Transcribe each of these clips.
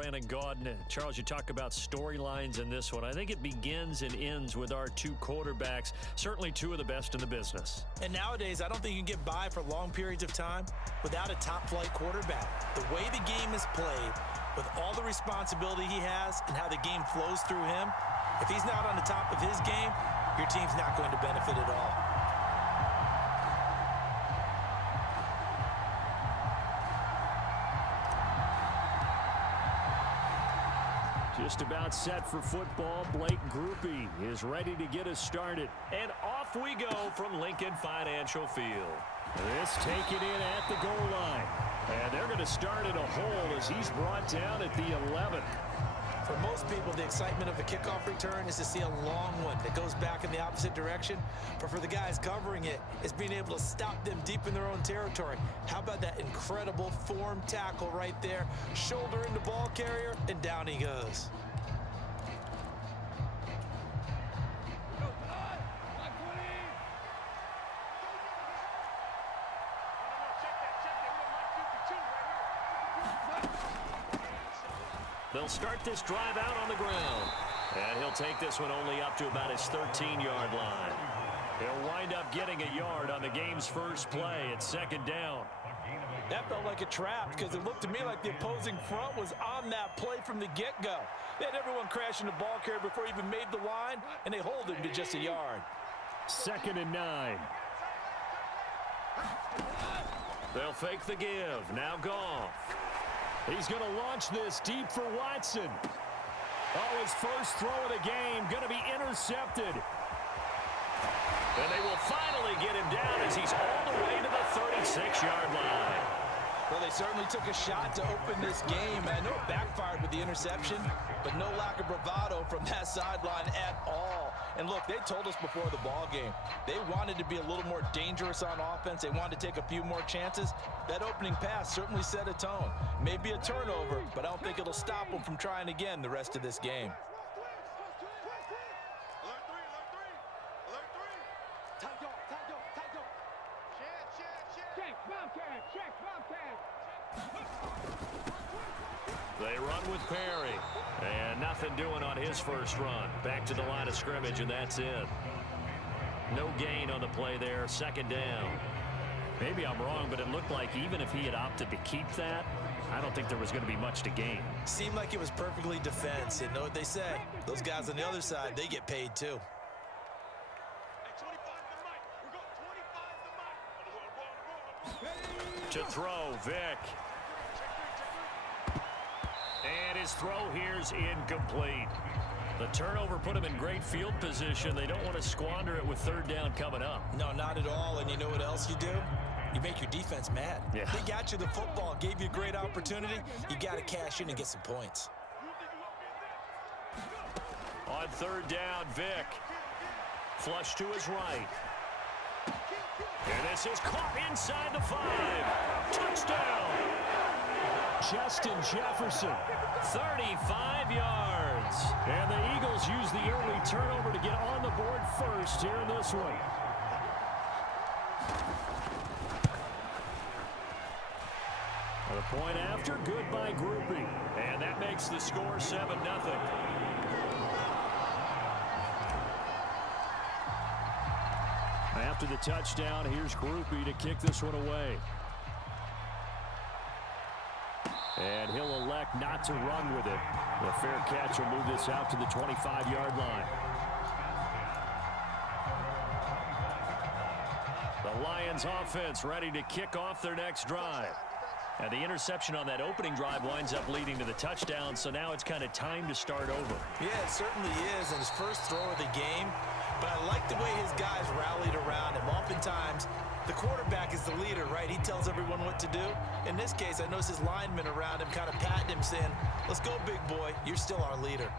Brandon Gaudin. Charles, you talk about storylines in this one. I think it begins and ends with our two quarterbacks, certainly two of the best in the business. And nowadays, I don't think you can get by for long periods of time without a top-flight quarterback. The way the game is played, with all the responsibility he has and how the game flows through him, if he's not on the top of his game, your team's not going to benefit at all. Just about set for football. Blake Groupie is ready to get us started. And off we go from Lincoln Financial Field. This taken in at the goal line. And they're going to start in a hole as he's brought down at the 11. For most people, the excitement of a kickoff return is to see a long one that goes back in the opposite direction. But for the guys covering it, it's being able to stop them deep in their own territory. How about that incredible form tackle right there? Shoulder into ball carrier, and down he goes. They'll start this drive out on the ground. And he'll take this one only up to about his 13-yard line. He'll wind up getting a yard on the game's first play at second down. That felt like a trap because it looked to me like the opposing front was on that play from the get-go. They had everyone crashing the ball carrier before he even made the line, and they hold him to just a yard. 2nd and 9. They'll fake the give. Now Goff. He's going to launch this deep for Watson. Oh, his first throw of the game going to be intercepted. And they will finally get him down as he's all the way to the 36-yard line. Well, they certainly took a shot to open this game. I know it backfired with the interception, but no lack of bravado from that sideline at all. And look, they told us before the ball game, they wanted to be a little more dangerous on offense. They wanted to take a few more chances. That opening pass certainly set a tone. Maybe a turnover, but I don't think it'll stop them from trying again the rest of this game. They run with Perry. And nothing doing on his first run. Back to the line of scrimmage, and that's it. No gain on the play there. 2nd down. Maybe I'm wrong, but it looked like even if he had opted to keep that, I don't think there was going to be much to gain. Seemed like it was perfectly defense. And know what they say? Those guys on the other side, they get paid too. To throw, Vick. And his throw here's incomplete. The turnover put him in great field position. They don't want to squander it with 3rd down coming up. No, not at all. And you know what else you do? You make your defense mad. Yeah. They got you the football, gave you a great opportunity. You got to cash in and get some points. On 3rd down, Vick. Flush to his right. And this is caught inside the 5. Touchdown. Justin Jefferson, 35 yards. And the Eagles use the early turnover to get on the board first here in this one. The point after, good by Groupie. And that makes the score 7-0. After the touchdown, here's Groupie to kick this one away. And he'll elect not to run with it. The fair catch will move this out to the 25-yard line. The Lions offense ready to kick off their next drive. And the interception on that opening drive winds up leading to the touchdown, so now it's kind of time to start over. Yeah, it certainly is, and his first throw of the game. But I like the way his guys rallied around him. Oftentimes, the quarterback is the leader, right? He tells everyone what to do. In this case, I notice his linemen around him kind of patting him, saying, let's go, big boy. You're still our leader.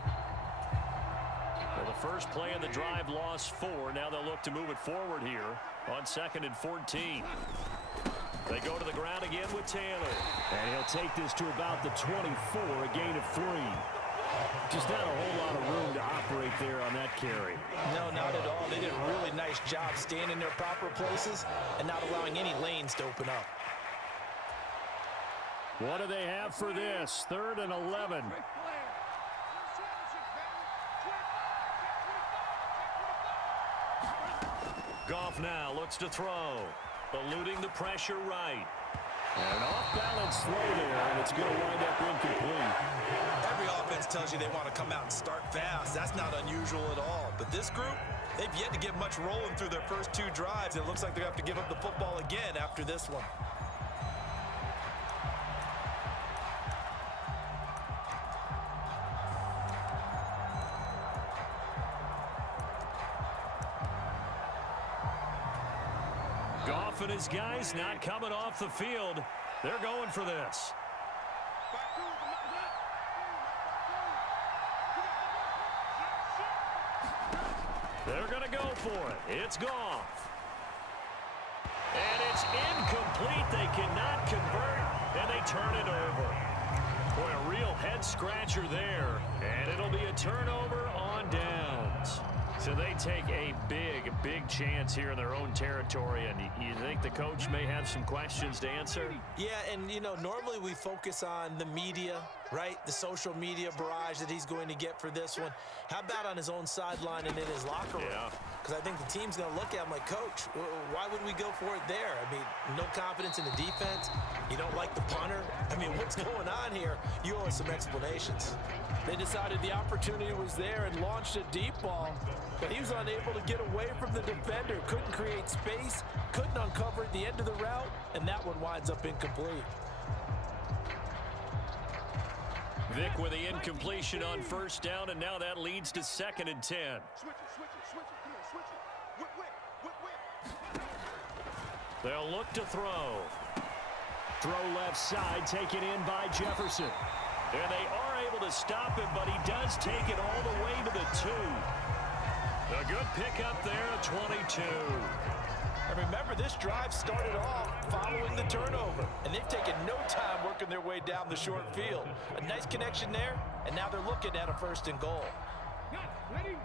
Well, the first play of the drive lost 4. Now they'll look to move it forward here on 2nd and 14. They go to the ground again with Taylor. And he'll take this to about the 24, a gain of 3. Just not a whole lot of room to operate there on that carry. No, not at all. They did a really nice job staying in their proper places and not allowing any lanes to open up. What do they have for this? 3rd and 11. Goff now looks to throw. Eluding the pressure right. And off-balance throw there, and it's going to wind up incomplete. Every offense tells you they want to come out and start fast. That's not unusual at all. But this group, they've yet to get much rolling through their first 2 drives. It looks like they have to give up the football again after this one. Goff and his guys not coming off the field. They're going for this. They're going to go for it. It's Goff. And it's incomplete. They cannot convert, and they turn it over. Boy, a real head-scratcher there. And it'll be a turnover on downs. So they take a big, big chance here in their own territory, and you think the coach may have some questions to answer? Yeah, and, you know, normally we focus on the media, right? The social media barrage that he's going to get for this one. How about on his own sideline and in his locker room? Yeah. Because I think the team's going to look at him like, Coach, why would we go for it there? I mean, no confidence in the defense. You don't like the punter. I mean, what's going on here? You owe us some explanations. They decided the opportunity was there and launched a deep ball, but he was unable to get away from the defender. Couldn't create space, couldn't uncover at the end of the route, and that one winds up incomplete. Vic with the incompletion on 1st down, and now that leads to 2nd and 10. They'll look to throw. Throw left side, taken in by Jefferson. And they are able to stop him, but he does take it all the way to the 2. A good pickup there at 22. And remember, this drive started off following the turnover, and they've taken no time working their way down the short field. A nice connection there, and now they're looking at a 1st and goal. Ready?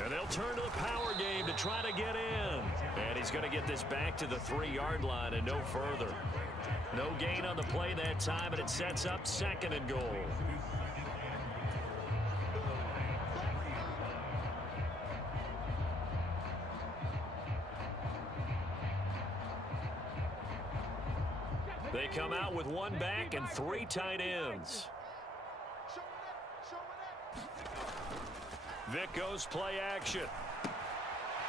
And they'll turn to the power game to try to get in. And he's going to get this back to the 3-yard line and no further. No gain on the play that time, and it sets up 2nd and goal. They come out with 1 back and 3 tight ends. Vic goes play action.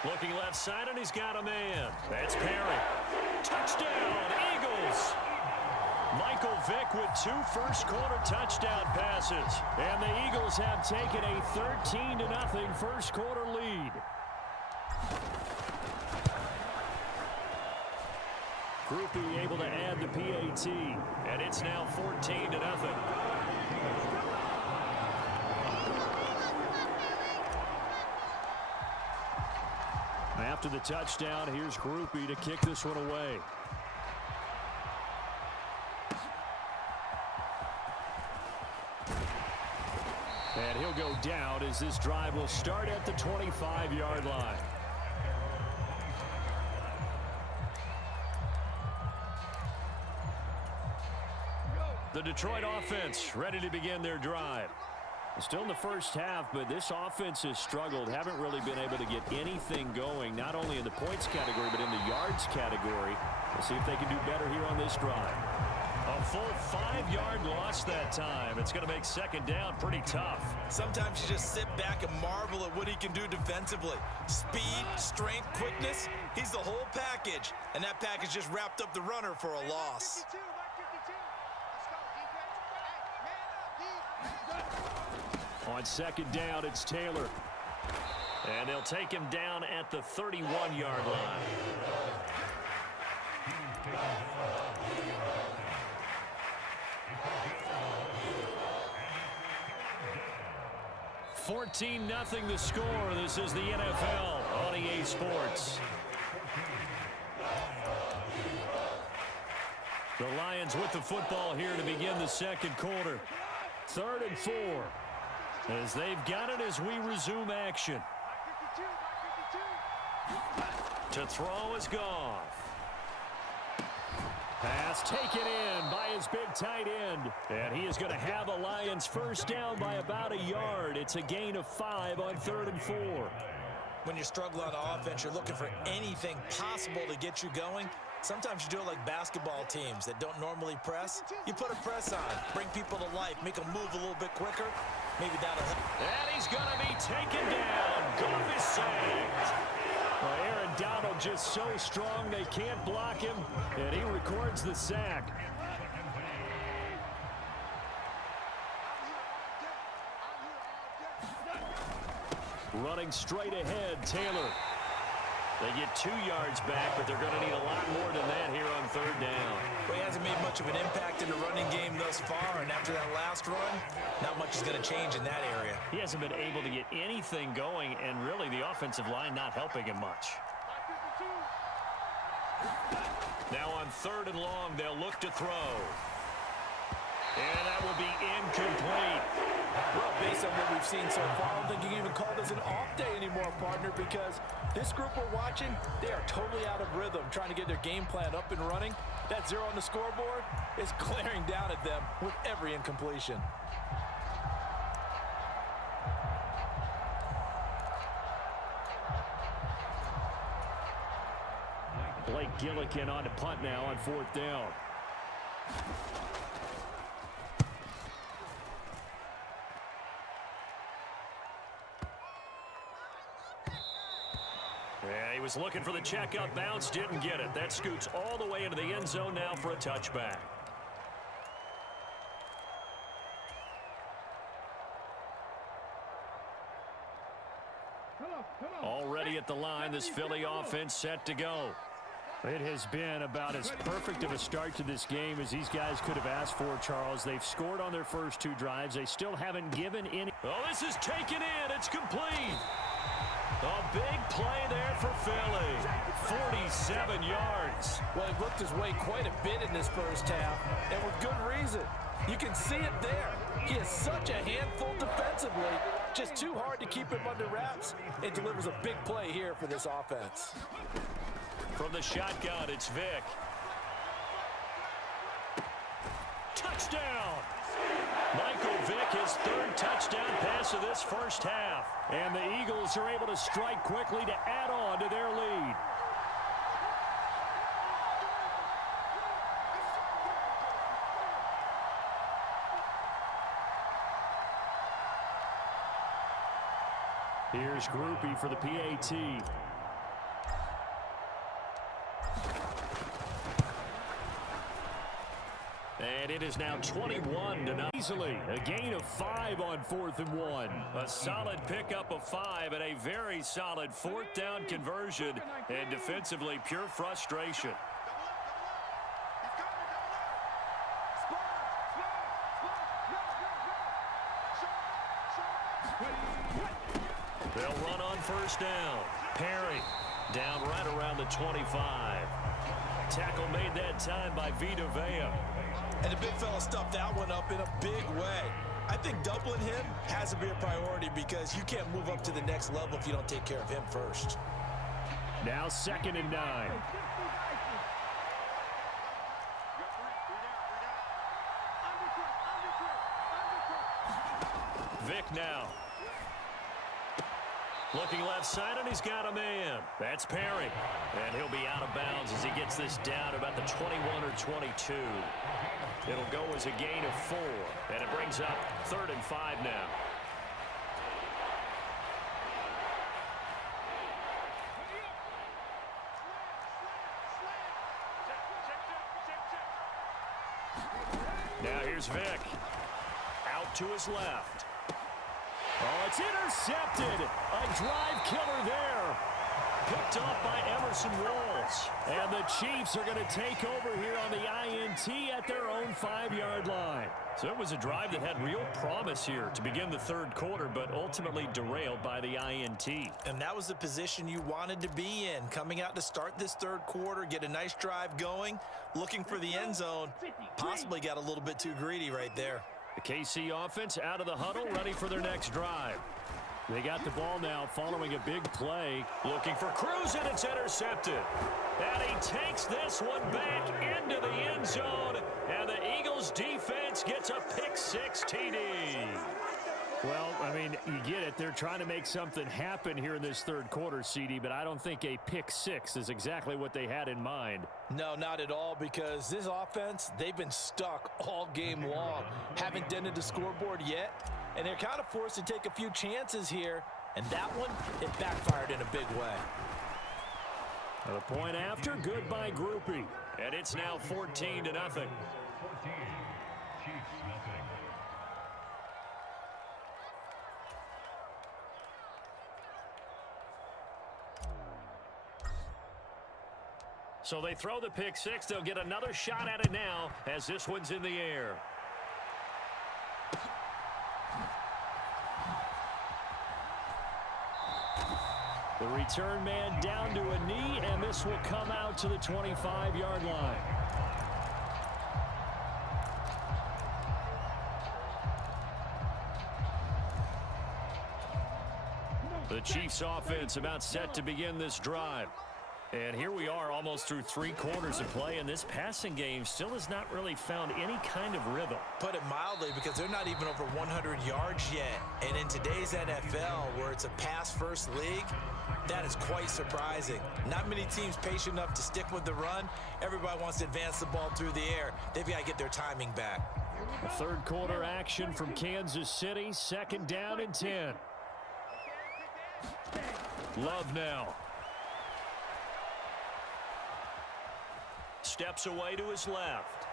Looking left side, and he's got a man. That's Perry. Touchdown, Eagles! Michael Vick with 2 first-quarter touchdown passes. And the Eagles have taken a 13-0 first-quarter lead. Groupie able to add the PAT, and it's now 14-0. After the touchdown, here's Groupie to kick this one away. And he'll go down as this drive will start at the 25-yard line. The Detroit offense ready to begin their drive. Still in the first half, but this offense has struggled. Haven't really been able to get anything going, not only in the points category, but in the yards category. We'll see if they can do better here on this drive. A full 5-yard loss that time. It's going to make 2nd down pretty tough. Sometimes you just sit back and marvel at what he can do defensively. Speed, strength, quickness. He's the whole package. And that package just wrapped up the runner for a loss. On 2nd down, it's Taylor. And they'll take him down at the 31-yard line. $14-0 the score. This is the NFL on EA Sports. The Lions with the football here to begin the 2nd quarter. 3rd and 4. As they've got it as we resume action. To throw is Goff. Pass taken in by his big tight end. And he is going to have a Lions first down by about a yard. It's a gain of 5 on 3rd and 4. When you struggle on offense, you're looking for anything possible to get you going. Sometimes you do it like basketball teams that don't normally press. You put a press on, bring people to life, make them move a little bit quicker. Maybe that'll help. And he's going to be taken down. Goff is sacked. Well, Aaron Donald just so strong they can't block him, and he records the sack. Running straight ahead, Taylor. They get 2 yards back, but they're going to need a lot more than that here on 3rd down. Well, he hasn't made much of an impact in the running game thus far, and after that last run, not much is going to change in that area. He hasn't been able to get anything going, and really the offensive line not helping him much. Now on 3rd and long, they'll look to throw. And that will be incomplete. Well, based on what we've seen so far, I don't think you can even call this an off day anymore, partner, because this group we're watching, they are totally out of rhythm, trying to get their game plan up and running. That 0 on the scoreboard is glaring down at them with every incompletion. Blake Gillikin on to punt now on 4th down. Yeah, he was looking for the checkup bounce, didn't get it. That scoots all the way into the end zone now for a touchback. Already at the line, this Philly offense set to go. It has been about as perfect of a start to this game as these guys could have asked for, Charles. They've scored on their first 2 drives. They still haven't given any. Oh, this is taken in. It's complete. A big play there for Philly. 47 yards. Well, he worked his way quite a bit in this first half, and with good reason. You can see it there. He is such a handful defensively. Just too hard to keep him under wraps. It delivers a big play here for this offense. From the shotgun, it's Vick. Touchdown! Michael Vick, his 3rd touchdown pass of this first half. And the Eagles are able to strike quickly to add on to their lead. Here's Groupie for the PAT. And it is now 21-0 easily. A gain of 5 on 4th and 1. A solid pickup of 5 and a very solid 4th down conversion. And defensively, pure frustration. They'll run on first down. Perry down right around the 25. Tackle made that time by Vita Vea. And the big fella stuffed that one up in a big way. I think doubling him has to be a priority because you can't move up to the next level if you don't take care of him first. Now 2nd and 9. Vick now. Looking left side, and he's got a man. That's Perry. And he'll be out of bounds as he gets this down about the 21 or 22. It'll go as a gain of 4. And it brings up 3rd and 5 now. Now here's Vick. Out to his left. Oh, it's intercepted. A drive killer there. Picked off by Emerson Walls. And the Chiefs are going to take over here on the INT at their own 5-yard line. So it was a drive that had real promise here to begin the 3rd quarter, but ultimately derailed by the INT. And that was the position you wanted to be in. Coming out to start this 3rd quarter, get a nice drive going, looking for the end zone. Possibly got a little bit too greedy right there. The KC offense out of the huddle, ready for their next drive. They got the ball now following a big play. Looking for Cruz, and it's intercepted. And he takes this one back into the end zone. And the Eagles defense gets a pick-6 TD. Well, I mean, you get it. They're trying to make something happen here in this third quarter, CD, but I don't think a pick-6 is exactly what they had in mind. No, not at all, because this offense, they've been stuck all game long. Haven't dented the scoreboard yet, and they're kind of forced to take a few chances here, and that one, it backfired in a big way. The point after, good by Groupie. And it's now 14-0. So they throw the pick-6. They'll get another shot at it now as this one's in the air. The return man down to a knee, and this will come out to the 25-yard line. The Chiefs offense about set to begin this drive. And here we are almost through 3 quarters of play, and this passing game still has not really found any kind of rhythm. Put it mildly, because they're not even over 100 yards yet. And in today's NFL, where it's a pass-first league, that is quite surprising. Not many teams patient enough to stick with the run. Everybody wants to advance the ball through the air. They've got to get their timing back. Third quarter action from Kansas City, 2nd down and 10. Love now. Steps away to his left.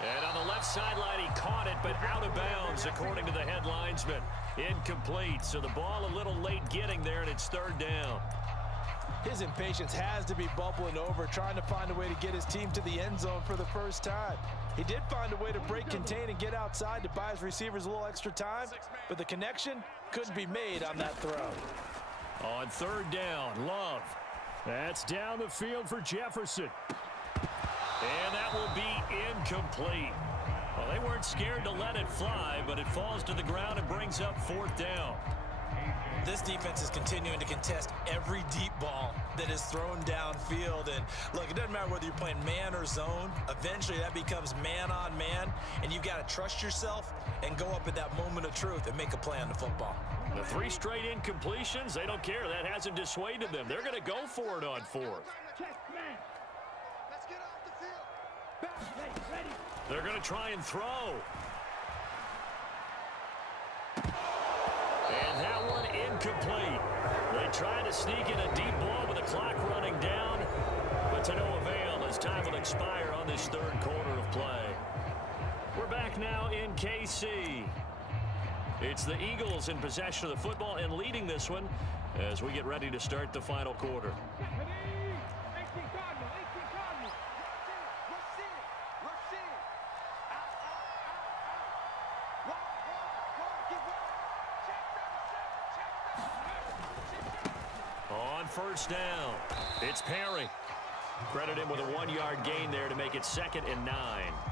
And on the left sideline, he caught it, but out of bounds, according to the head linesman. Incomplete, so the ball a little late getting there, and it's 3rd down. His impatience has to be bubbling over, trying to find a way to get his team to the end zone for the first time. He did find a way to break, contain, and get outside to buy his receivers a little extra time, but the connection couldn't be made on that throw. On 3rd down, Love. That's down the field for Jefferson. And that will be incomplete. Well, they weren't scared to let it fly, but it falls to the ground and brings up 4th down. This defense is continuing to contest every deep ball that is thrown downfield. And look, it doesn't matter whether you're playing man or zone. Eventually, that becomes man on man, and you've got to trust yourself and go up at that moment of truth and make a play on the football. The 3 straight incompletions, they don't care. That hasn't dissuaded them. They're going to go for it on 4th. They're going to try and throw. And that one incomplete. They try to sneak in a deep ball with the clock running down, but to no avail as time will expire on this 3rd quarter of play. We're back now in KC. It's the Eagles in possession of the football and leading this one as we get ready to start the final quarter. On 1st down, it's Perry. Credit him with a 1-yard gain there to make it 2nd and 9.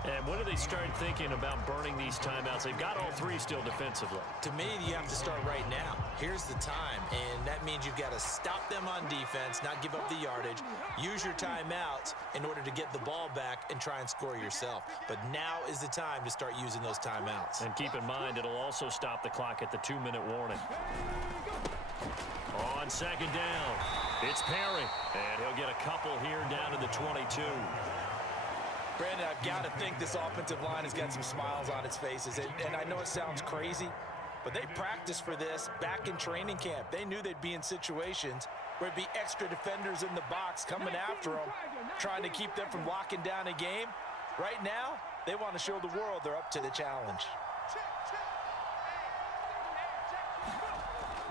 And when do they start thinking about burning these timeouts? They've got all 3 still defensively. To me, you have to start right now. Here's the time, and that means you've got to stop them on defense, not give up the yardage, use your timeouts in order to get the ball back and try and score yourself. But now is the time to start using those timeouts. And keep in mind, it'll also stop the clock at the 2-minute warning. On 2nd down, it's Perry, and he'll get a couple here down to the 22. Brandon, I've got to think this offensive line has got some smiles on its faces, and I know it sounds crazy, but they practiced for this back in training camp. They knew they'd be in situations where it'd be extra defenders in the box coming after them, trying to keep them from locking down a game. Right now, they want to show the world they're up to the challenge.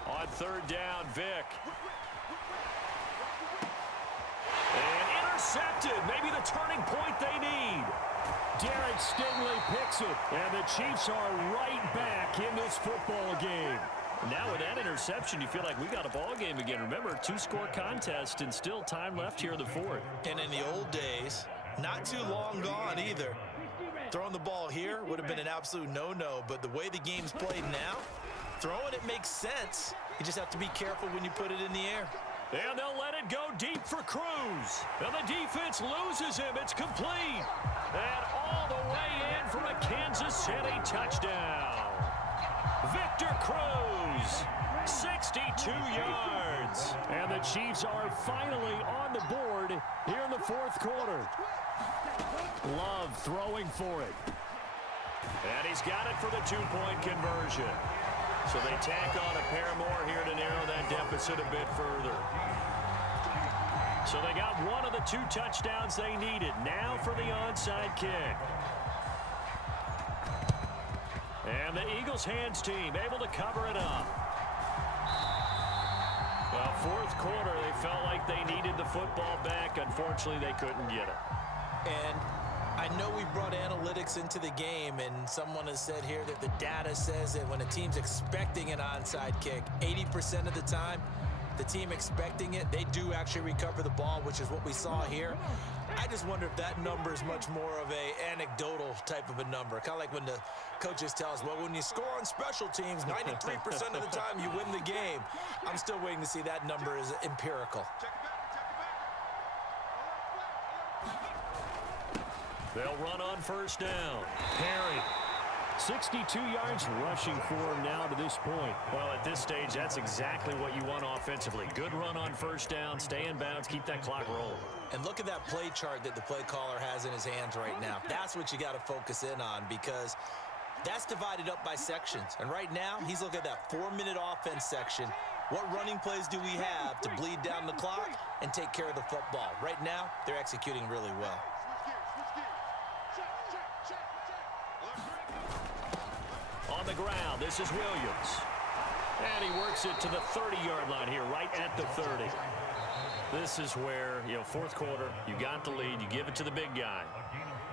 On 3rd down, Vick. And intercepted. Maybe the turning point they need. Derek Stingley picks it. And the Chiefs are right back in this football game. Now with that interception, you feel like we got a ball game again. Remember, 2-score contest and still time left here in the 4th. And in the old days, not too long gone either, Throwing the ball here would have been an absolute no-no, but the way the game's played now, throwing it makes sense. You just have to be careful when you put it in the air. And they'll let it go deep for Cruz. And the defense loses him. It's complete. And all the way in for a Kansas City touchdown. Victor Cruz, 62 yards. And the Chiefs are finally on the board here in the fourth quarter. Love throwing for it. And he's got it for the two-point conversion. So they tack on a pair more here to narrow that deficit a bit further. So they got one of the two touchdowns they needed. Now for the onside kick. And the Eagles hands team able to cover it up. Well, fourth quarter, they felt like they needed the football back. Unfortunately, they couldn't get it. And I know we brought analytics into the game, and someone has said here that the data says that when a team's expecting an onside kick, 80% of the time, the team expecting it, they do actually recover the ball, which is what we saw here. I just wonder if that number is much more of a anecdotal type of a number. Kind of like when the coaches tell us, well, when you score on special teams, 93% of the time you win the game. I'm still waiting to see that number is empirical. They'll run on first down. Perry. 62 yards rushing for him now to this point. Well, at this stage, that's exactly what you want offensively. Good run on first down, stay in bounds, keep that clock rolling. And look at that play chart that the play caller has in his hands right now. That's what you got to focus in on, because that's divided up by sections. And right now, he's looking at that 4-minute offense section. What running plays do we have to bleed down the clock and take care of the football? Right now, they're executing really well. On the ground, this is Williams. And he works it to the 30-yard line here, right at the 30. This is where, fourth quarter, you got the lead, you give it to the big guy.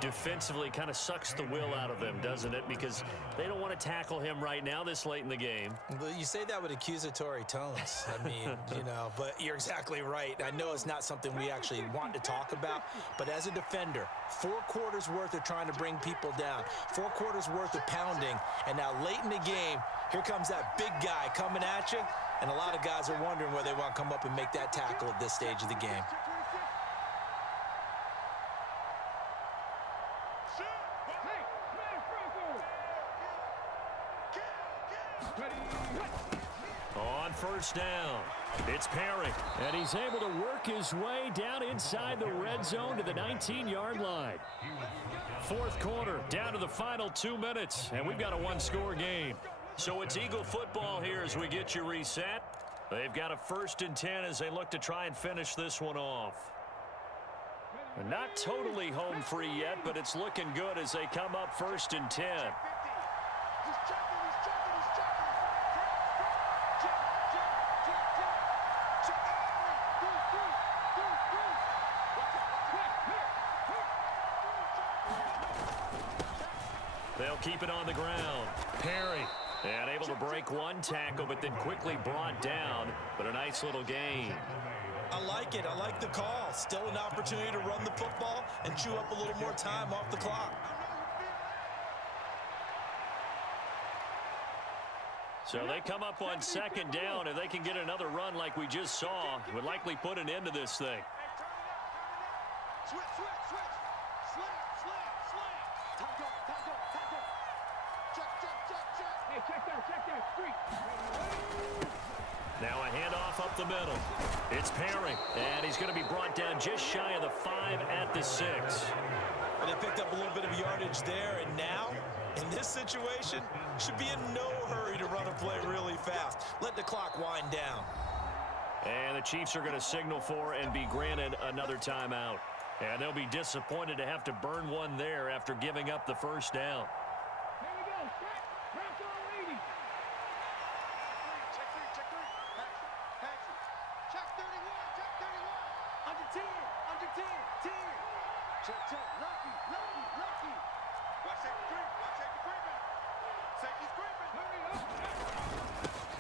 Defensively, kind of sucks the will out of them, doesn't it? Because they don't want to tackle him right now this late in the game. But you say that with accusatory tones. I mean, but you're exactly right. I know it's not something we actually want to talk about, but as a defender, 4 quarters worth of trying to bring people down, 4 quarters worth of pounding, and now late in the game, here comes that big guy coming at you, and a lot of guys are wondering whether they want to come up and make that tackle at this stage of the game. On first down, it's Perry, and he's able to work his way down inside the red zone to the 19-yard line. Fourth quarter, down to the final 2 minutes, and we've got a one-score game. So it's Eagle football here as we get you reset. They've got a 1st and 10 as they look to try and finish this one off. Not totally home free yet, but it's looking good as they come up 1st and 10. They'll keep it on the ground. Perry, and able to break one tackle, but then quickly brought down. But a nice little gain. I like it. I like the call. Still an opportunity to run the football and chew up a little more time off the clock. So they come up on 2nd down. If they can get another run like we just saw, it would likely put an end to this thing. Now a handoff up the middle. It's Perry, and he's going to be brought down just shy of the 5 at the 6. And they picked up a little bit of yardage there, and now, in this situation, should be in no hurry to run a play really fast. Let the clock wind down. And the Chiefs are going to signal for and be granted another timeout. And they'll be disappointed to have to burn one there after giving up the 1st down.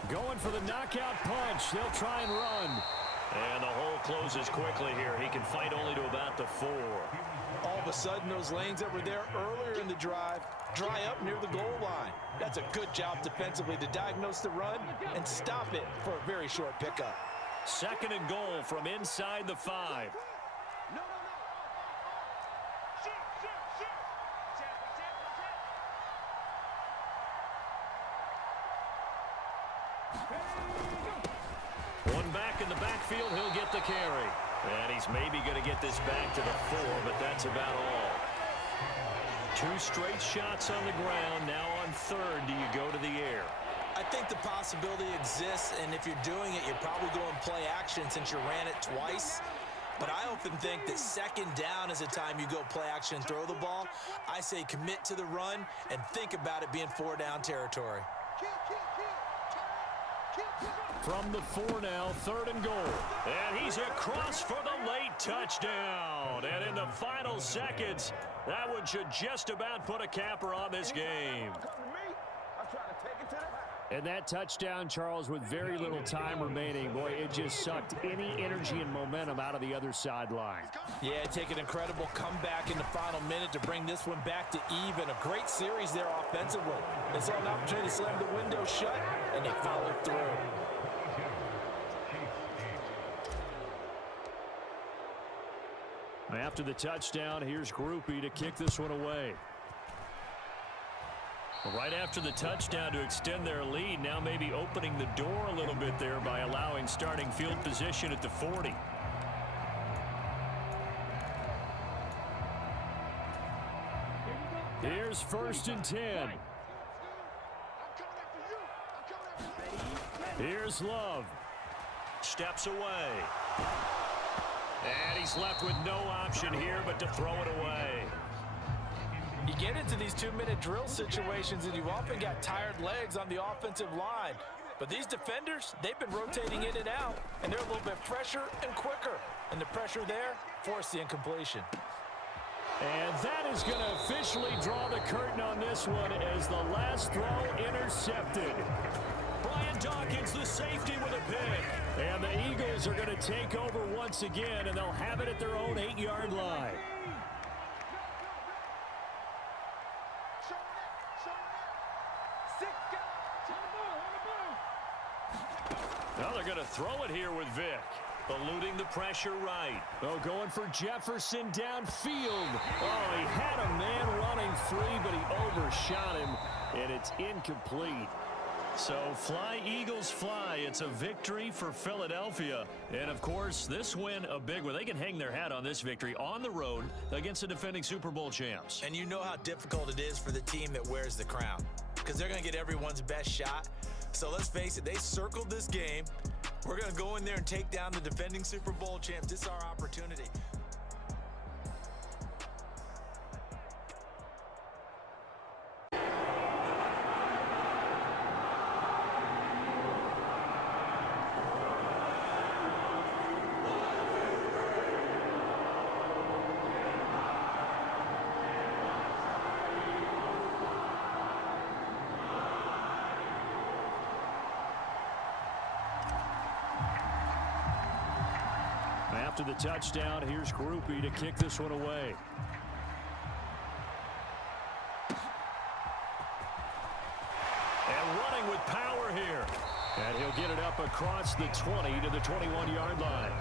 Going for the knockout punch. They'll try and run. And the hole closes quickly here. He can fight only to about the 4. All of a sudden, those lanes that were there earlier in the drive dry up near the goal line. That's a good job defensively to diagnose the run and stop it for a very short pickup. 2nd and goal from inside the 5. One back in the backfield, he'll get the carry. And he's maybe going to get this back to the 4, but that's about all. 2 straight shots on the ground. Now on 3rd, do you go to the air? I think the possibility exists, and if you're doing it, you're probably going play action since you ran it twice. But I often think that 2nd down is a time you go play action and throw the ball. I say commit to the run and think about it being 4-down territory. From the 4 now, 3rd and goal. And he's across for the late touchdown. And in the final seconds, that one should just about put a capper on this game. And that touchdown, Charles, with very little time remaining, boy, it just sucked any energy and momentum out of the other sideline. Yeah, take an incredible comeback in the final minute to bring this one back to even. A great series there offensively. They saw an opportunity to slam the window shut, and they followed through. After the touchdown, here's Groupie to kick this one away. Right after the touchdown to extend their lead, now maybe opening the door a little bit there by allowing starting field position at the 40. Here's 1st and 10. Here's Love. Steps away. And he's left with no option here but to throw it away. You get into these 2-minute drill situations and you've often got tired legs on the offensive line. But these defenders, they've been rotating in and out, and they're a little bit fresher and quicker. And the pressure there forced the incompletion. And that is going to officially draw the curtain on this one as the last throw intercepted. Brian Dawkins, the safety, with a pick. And the Eagles are going to take over once again, and they'll have it at their own 8-yard line. Now they're going to throw it here with Vick. Eluding the pressure right. Oh, going for Jefferson downfield. Oh, he had a man running free, but he overshot him, and it's incomplete. So fly, Eagles, fly. It's a victory for Philadelphia. And, of course, this win, a big one. They can hang their hat on this victory on the road against the defending Super Bowl champs. And you know how difficult it is for the team that wears the crown, because they're going to get everyone's best shot. So let's face it, they circled this game. We're going to go in there and take down the defending Super Bowl champs. This is our opportunity. After the touchdown, here's Groupie to kick this one away. And running with power here. And he'll get it up across the 20 to the 21-yard line.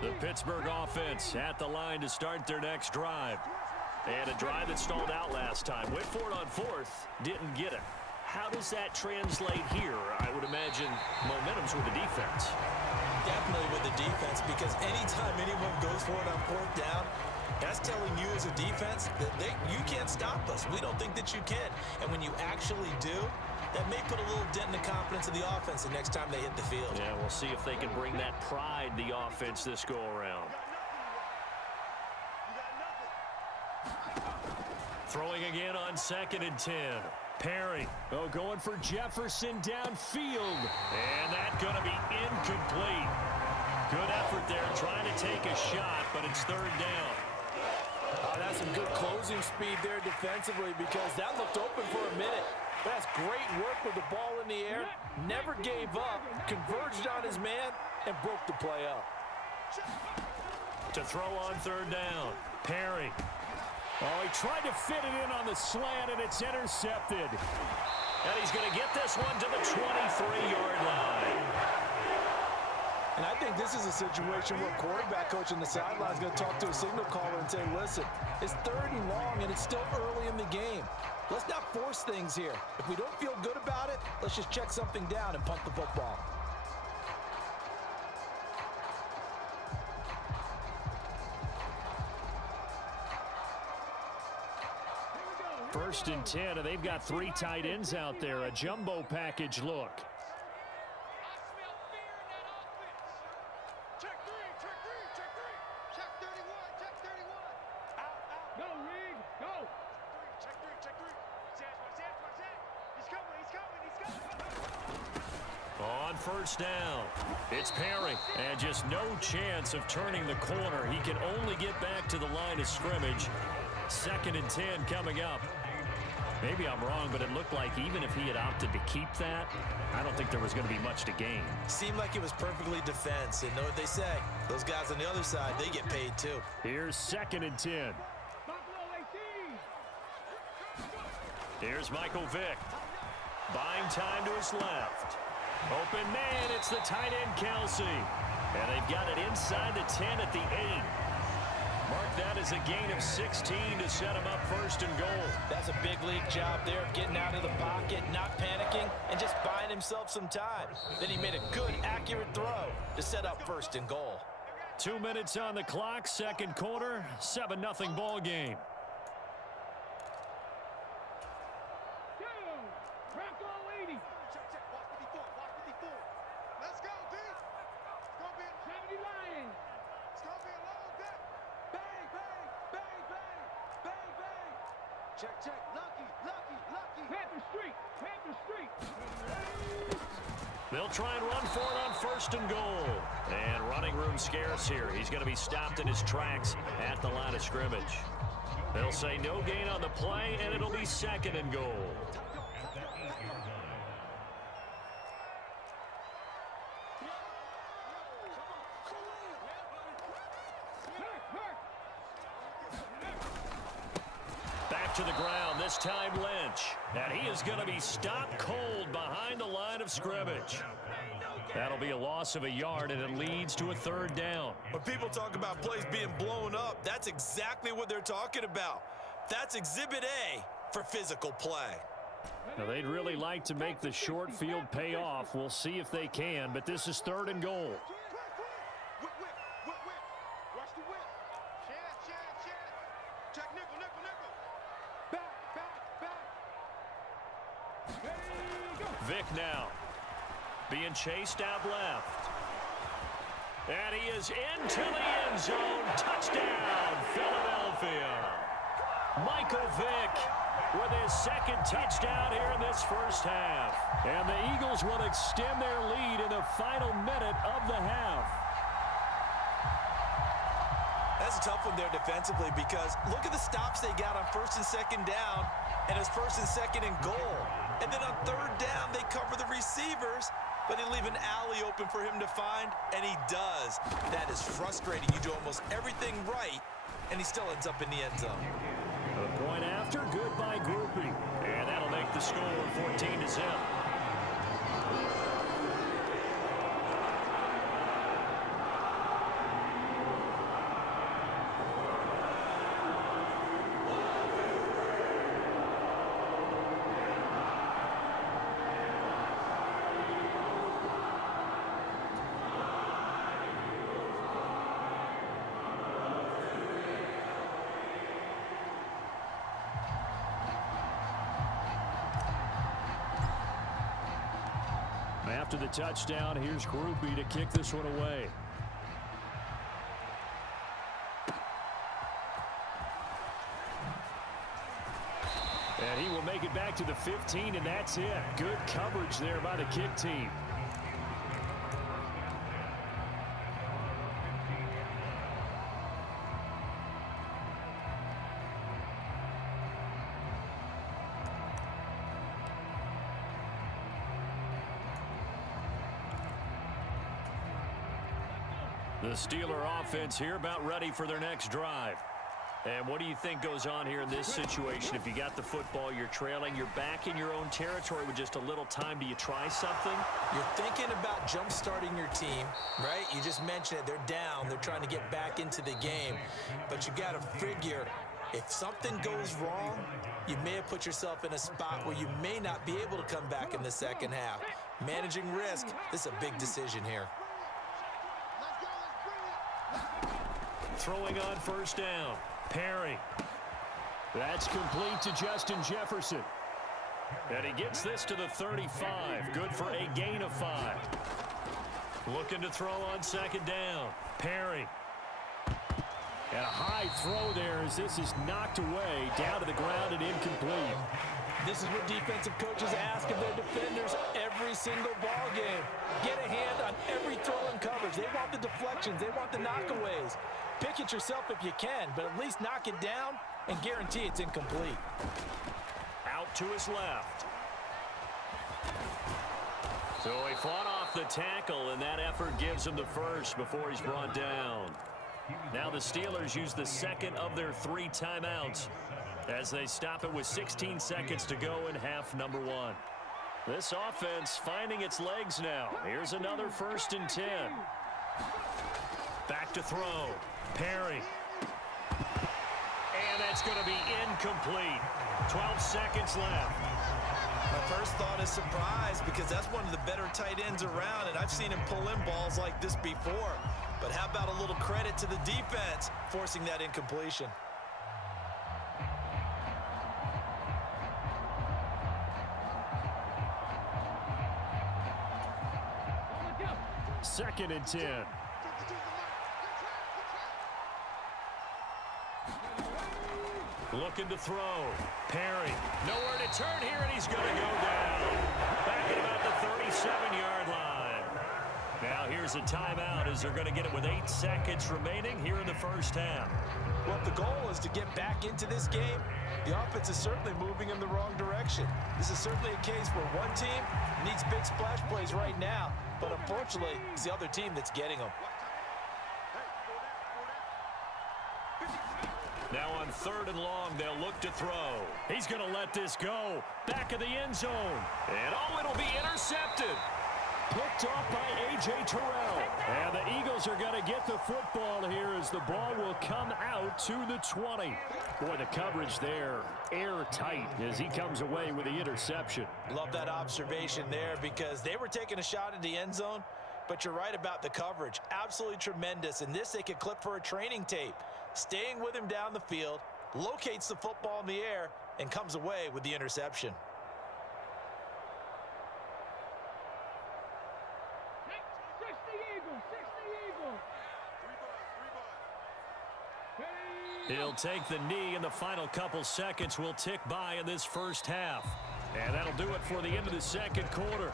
The Pittsburgh offense at the line to start their next drive. And a drive that stalled out last time. Went for it on 4th. Didn't get it. How does that translate here? I would imagine momentum's with the defense. Definitely with the defense, because anytime anyone goes for it on 4th down, that's telling you as a defense that you can't stop us. We don't think that you can. And when you actually do, that may put a little dent in the confidence of the offense the next time they hit the field. Yeah, we'll see if they can bring that pride, the offense, this go-around. Throwing again on 2nd and 10. Perry. Oh, going for Jefferson downfield. And that's going to be incomplete. Good effort there trying to take a shot, but it's third down. That's some good closing speed there defensively because that looked open for a minute. That's great work with the ball in the air. Never gave up, converged on his man, and broke the play up. To throw on third down, Perry. Oh, he tried to fit it in on the slant, and it's intercepted. And he's going to get this one to the 23-yard line. And I think this is a situation where quarterback coach on the sideline is going to talk to a signal caller and say, listen, it's third and long, and it's still early in the game. Let's not force things here. If we don't feel good about it, let's just check something down and punt the football. First and 10, and they've got 3 tight ends out there. A jumbo package look. On first down, it's Perry. And just no chance of turning the corner. He can only get back to the line of scrimmage. Second and 10 coming up. Maybe I'm wrong, but it looked like even if he had opted to keep that, I don't think there was going to be much to gain. Seemed like it was perfectly defense. And know what they say? Those guys on the other side, they get paid too. Here's second and 10. Here's Michael Vick. Buying time to his left. Open man, it's the tight end Kelsey. And they've got it inside the 10 at the 8. Mark that as a gain of 16 to set him up first and goal. That's a big league job there of getting out of the pocket, not panicking, and just buying himself some time. Then he made a good, accurate throw to set up first and goal. 2 minutes on the clock, second quarter, 7-0 ball game. They'll try and run for it on first and goal. And running room scarce here. He's going to be stopped in his tracks at the line of scrimmage. They'll say no gain on the play, and it'll be second and goal. Back to the ground, this time Lynch. And he is going to be stopped cold behind the line of scrimmage. That'll be a loss of a yard, and it leads to a third down. When people talk about plays being blown up, that's exactly what they're talking about. That's Exhibit A for physical play. Now, they'd really like to make the short field pay off. We'll see if they can, but this is third and goal. Vick now being chased out left. And he is into the end zone. Touchdown, Philadelphia. Michael Vick with his second touchdown here in this first half. And the Eagles will extend their lead in the final minute of the half. That's a tough one there defensively because look at the stops they got on first and second down, and it's first and second and goal. And then on third down, they cover the receivers, but they leave an alley open for him to find, and he does. That is frustrating. You do almost everything right, and he still ends up in the end zone. A point after, good by grouping. And that'll make the score 14-0. After the touchdown, here's Groupie to kick this one away. And he will make it it back to the 15, and that's it. Good coverage there by the kick team. The Steeler offense here about ready for their next drive. And what do you think goes on here in this situation? If you got the football, you're trailing, you're back in your own territory with just a little time. Do you try something? You're thinking about jump-starting your team, right? You just mentioned it. They're down. They're trying to get back into the game. But you got to figure, if something goes wrong, you may have put yourself in a spot where you may not be able to come back in the second half. Managing risk, this is a big decision here. Throwing on first down. Perry. That's complete to Justin Jefferson. And he gets this to the 35. Good for a gain of 5. Looking to throw on second down. Perry. And a high throw there as this is knocked away down to the ground and incomplete. This is what defensive coaches ask of their defenders every single ball game. Get a hand on every throw and coverage. They want the deflections. They want the knockaways. Pick it yourself if you can, but at least knock it down and guarantee it's incomplete. Out to his left. So he fought off the tackle, and that effort gives him the first before he's brought down. Now the Steelers use the second of their 3 timeouts as they stop it with 16 seconds to go in half number 1. This offense finding its legs now. Here's another 1st and 10. Back to throw. Perry. And that's going to be incomplete. 12 seconds left. My first thought is surprise because that's one of the better tight ends around, and I've seen him pull in balls like this before. But how about a little credit to the defense forcing that incompletion? Second and 10. Looking to throw. Perry. Nowhere to turn here, and he's going to go down. Back at about the 37-yard line. Now here's a timeout as they're going to get it with 8 seconds remaining here in the first half. Well, if the goal is to get back into this game, the offense is certainly moving in the wrong direction. This is certainly a case where one team needs big splash plays right now, but unfortunately, it's the other team that's getting them. Now on 3rd and long, they'll look to throw. He's going to let this go. Back of the end zone. And oh, it'll be intercepted. Picked off by A.J. Terrell. And the Eagles are going to get the football here as the ball will come out to the 20. Boy, the coverage there, airtight as he comes away with the interception. Love that observation there because they were taking a shot at the end zone, but you're right about the coverage. Absolutely tremendous. And this they could clip for a training tape. Staying with him down the field, locates the football in the air, and comes away with the interception. He'll take the knee, and the final couple seconds will tick by in this first half. And that'll do it for the end of the second quarter.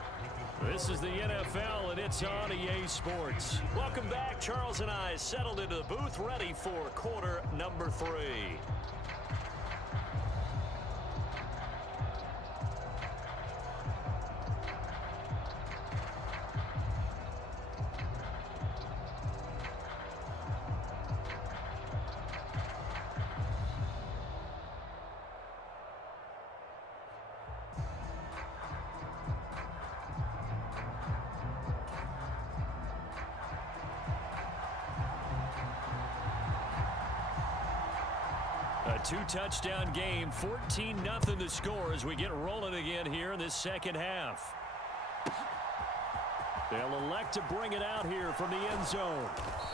This is the NFL, and it's on EA Sports. Welcome back. Charles and I settled into the booth, ready for quarter number 3. A 2-touchdown game, 14-0 the score as we get rolling again here in this second half. They'll elect to bring it out here from the end zone.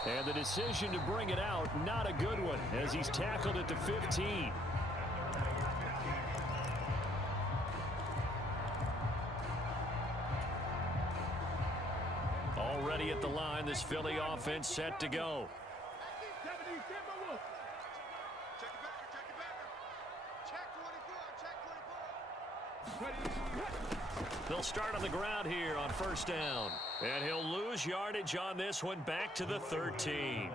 And the decision to bring it out, not a good one, as he's tackled at the 15. Already at the line, this Philly offense set to go. They'll start on the ground here on first down. And he'll lose yardage on this one back to the 13.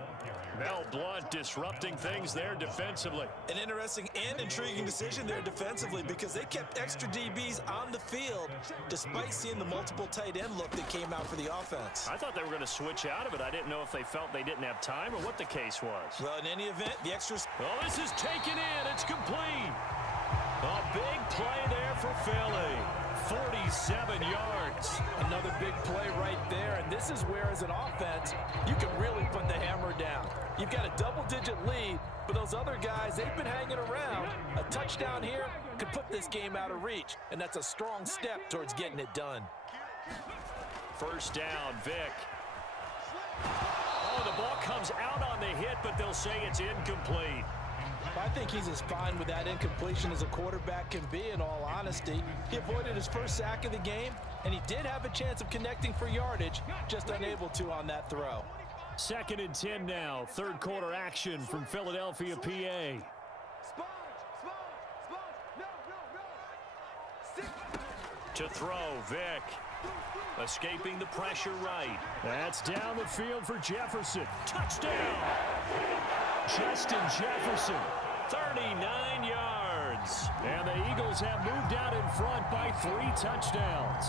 Mel Blount disrupting things there defensively. An interesting and intriguing decision there defensively because they kept extra DBs on the field despite seeing the multiple tight end look that came out for the offense. I thought they were going to switch out of it. I didn't know if they felt they didn't have time or what the case was. Well, in any event, the extras... Oh, this is taken in. It's complete. A big play there for Philly. 47 yards. Another big play right there, and this is where, as an offense, you can really put the hammer down. You've got a double-digit lead, but those other guys, they've been hanging around. A touchdown here could put this game out of reach, and that's a strong step towards getting it done. First down, Vic. Oh, the ball comes out on the hit, but they'll say it's incomplete. I think he's as fine with that incompletion as a quarterback can be, in all honesty. He avoided his first sack of the game, and he did have a chance of connecting for yardage, just unable to on that throw. 2nd and 10 now. Third quarter action from Philadelphia, PA. To throw, Vic. Escaping the pressure right. That's down the field for Jefferson. Touchdown! Justin Jefferson, 39 yards. And the Eagles have moved out in front by 3 touchdowns.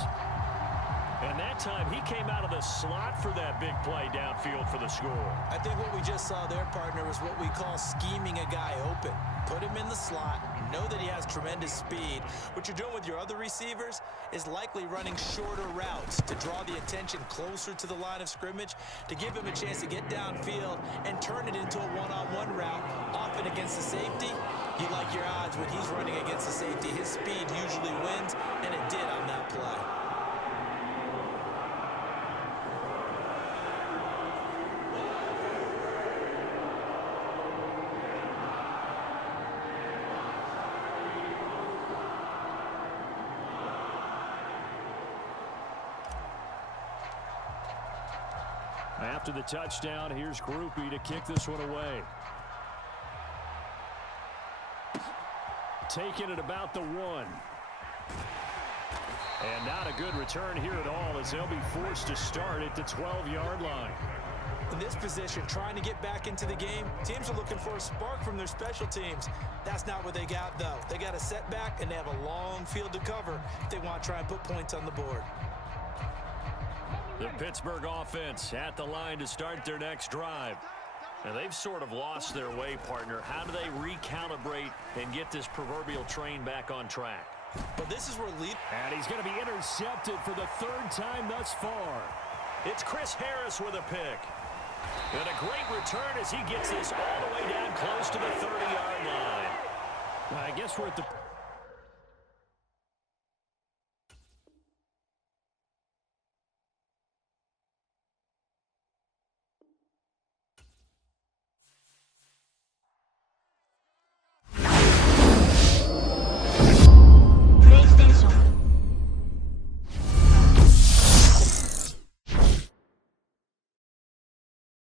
And that time, he came out of the slot for that big play downfield for the score. I think what we just saw there, partner, was what we call scheming a guy open. Put him in the slot, know that he has tremendous speed. What you're doing with your other receivers is likely running shorter routes to draw the attention closer to the line of scrimmage, to give him a chance to get downfield and turn it into a one-on-one route, often against the safety. You like your odds when he's running against the safety. His speed usually wins, and it did on that play. After the touchdown, here's Groupie to kick this one away. Taking it about the 1. And not a good return here at all as they'll be forced to start at the 12-yard line. In this position, trying to get back into the game, teams are looking for a spark from their special teams. That's not what they got, though. They got a setback, and they have a long field to cover if they want to try and put points on the board. The Pittsburgh offense at the line to start their next drive. And they've sort of lost their way, partner. How do they recalibrate and get this proverbial train back on track? But this is where And he's going to be intercepted for the 3rd time thus far. It's Chris Harris with a pick. And a great return as he gets this all the way down close to the 30-yard line. I guess we're at the...